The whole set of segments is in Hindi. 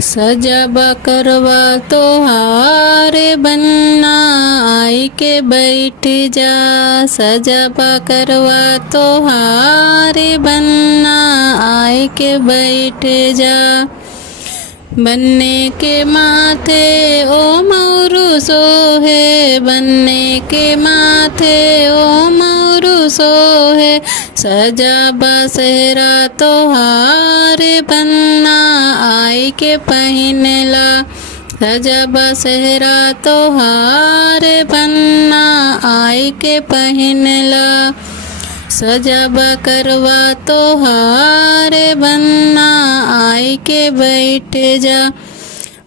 सजब करवा तोहार बनना आई के बैठ जा। सजब करवा तोहार बनना आई के बैठ जा। बनने के माथे ओ मौरू सोहे, बनने के माथे ओ मौरू सोहे। सजब सेहरा तोहार बनना आई के पहिनला। सजब सेहरा तोहार बनना आई के पहिनला। सजब करवा तोहार बनना आई के बैठ जा।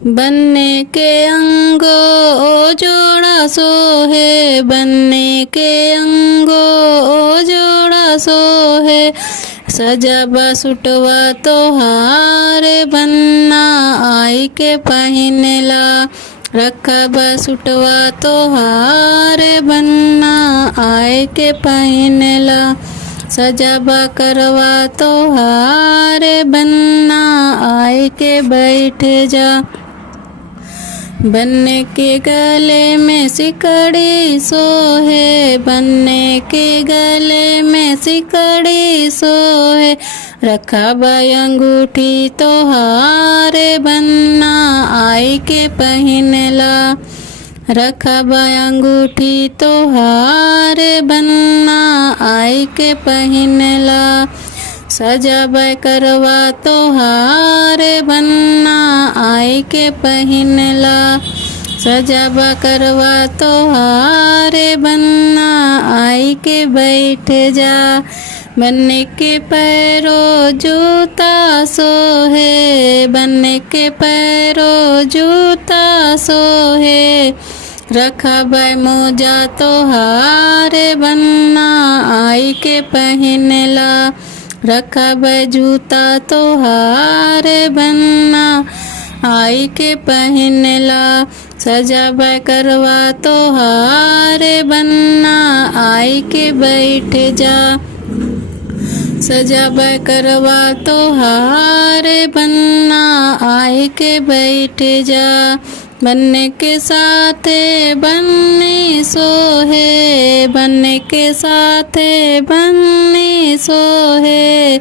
बनने के अंगो ओ जोड़ा सोहे, बनने के अंगो ओ जोड़ा सोहे। सजब सुटवा तोहार बनना आई के पहिनला। रखब सुटवा तोहार बनना आय के पहिनला। सजब करवा तोहार बनना आय के बैठ जा। बनने के गले में सिकड़ी सोहे, बनने के गले में सिकड़ी सोहे। रखब अंगूठी तोहार बनना आई के पहिनला। रखब अंगूठी तोहार बनना आई के पहिनला। सजब करवा तोहार बनना आई के पहिनला। सजब करवा तोहार बनना आई के बैठ जा। बनने के पैरों जूता सोहे, बनने के पैरों जूता सोहे। रखब मोजा तोहार बनना आई के पहिनला। रखब जूता तोहार बनना आई के पहिनला। सजब करवा तोहार बनना आई के बैठ जा। सजब करवा तोहार बनना आई के बैठ जा। बनने के साथे बनने सोहे, बनने के साथे बनने सोहे।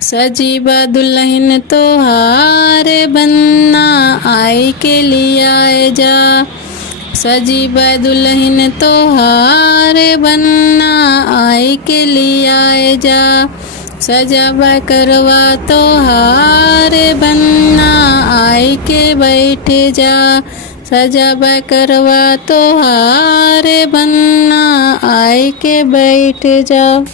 सजीब दुल्हन तोहार बनना आई के लिया जा। सजीब दुल्हन तोहार बनना आई के लिया जा। सजब करवा तोहार बनना आई के बैठ जा। सजब करवा तोहार बनना आई के बैठ जा।